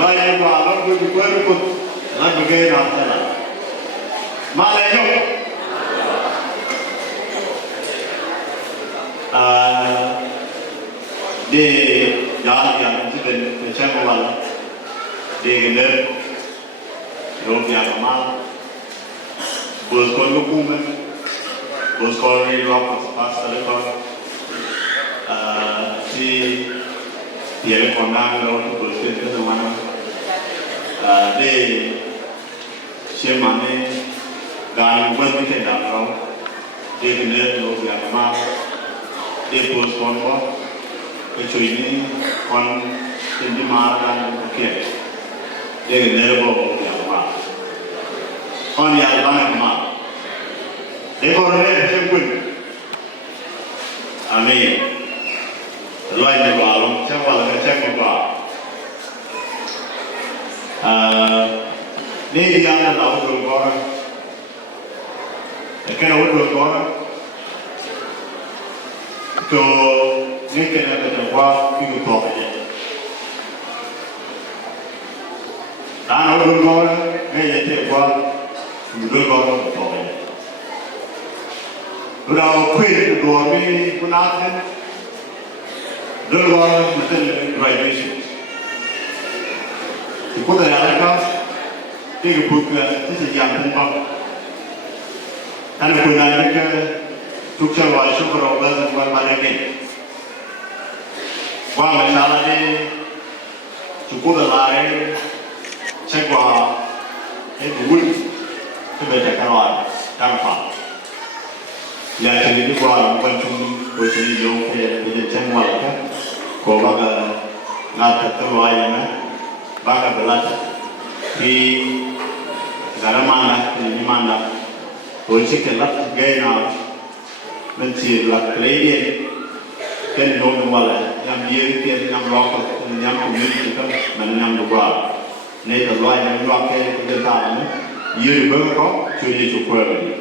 Rồi qua nó cứ quên cục nó cứ ghê nào thế nào mà lại nhục đi giá thì anh chỉ cần xem một lần đi cái nơi rồi nhà của má bữa con lúc cũng bữa con đi học pastor con thì dia còn đang lo tu bersih ke mana de siapa ni gan buat ni kita dah de kena lo biar mak de bos kon ko cuy ni kon ini marah okey de kena lo biar mak kon yang banyak mak de kon ni sempun amin loài này vào luôn, chắc vào là chắc không vào. Nếu như anh là đầu đường con, cái đầu đường con, cho những cái này là qua cái người thọ vậy. Đã đầu đường con, ngay vậy thì qua đường con nó thọ vậy. Rồi khuyên rồi mới cũng nói thế. Dulu mungkin graduation. Ikut dari anak tiga buku itu sejam tentang. Karena gunanya ke tukar wajib berobat dengan mana ni. Wah misalnya ni cukup lari cek wah duit itu banyak kawan tanpa. Yang jadi wah bukan cuma berjadi jauh ke cek wah kan. Ko baga ngata terwaya na baga belat di garamana ni mana polisi kelak gaina menciri lak lady kan non wala yang dia yang lokal yang community kan yang dua ni terwaya yang lokal kita tahu ni dia berko cuci cukup